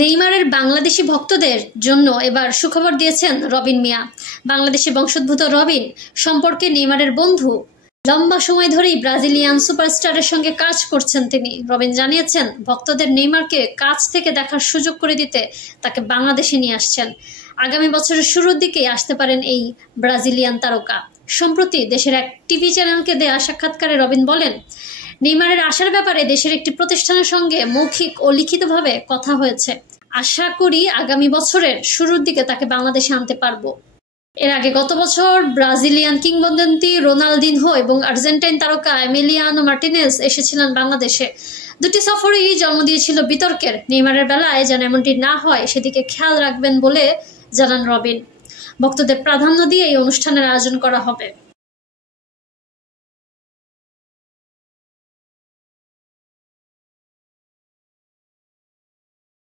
নেইমারের বাংলাদেশি ভক্তদের জন্য এবার সুখবর দিয়েছেন রবিন মিয়া। বাংলাদেশি বংশোদ্ভূত রবিন সম্পর্কে নেইমারের বন্ধু, লম্বা সময় ধরেই ব্রাজিলিয়ান সুপারস্টারের সঙ্গে কাজ করছেন তিনি। রবিন জানিয়েছেন, ভক্তদের নেইমারকে কাছ থেকে দেখার সুযোগ করে দিতে তাকে বাংলাদেশে নিয়ে আসছেন। আগামী বছরের শুরুর দিকেই আসতে পারেন এই ব্রাজিলিয়ান তারকা। সম্প্রতি দেশের এক টিভি চ্যানেলকে দেয়া সাক্ষাৎকারে রবিন বলেন, নেইমারের আসার ব্যাপারে দেশের একটি প্রতিষ্ঠানের সঙ্গে মৌখিক ও লিখিতভাবে কথা হয়েছে। আশা করি আগামী বছরের শুরুর দিকে তাকে বাংলাদেশে আনতে পারবো। এর আগে গত বছর ব্রাজিলিয়ান কিংবদন্তি রোনালদিনহো এবং আর্জেন্টাইন তারকা এমিলিয়ানো মার্টিনেজ এসেছিলেন বাংলাদেশে। দুটি সফরেই জন্ম দিয়েছিল বিতর্কের। নেইমারের বেলায় যেন এমনটি না হয় সেদিকে খেয়াল রাখবেন বলে জানান রবিন। ভক্তদের প্রাধান্য দিয়ে এই অনুষ্ঠানের আয়োজন করা হবে।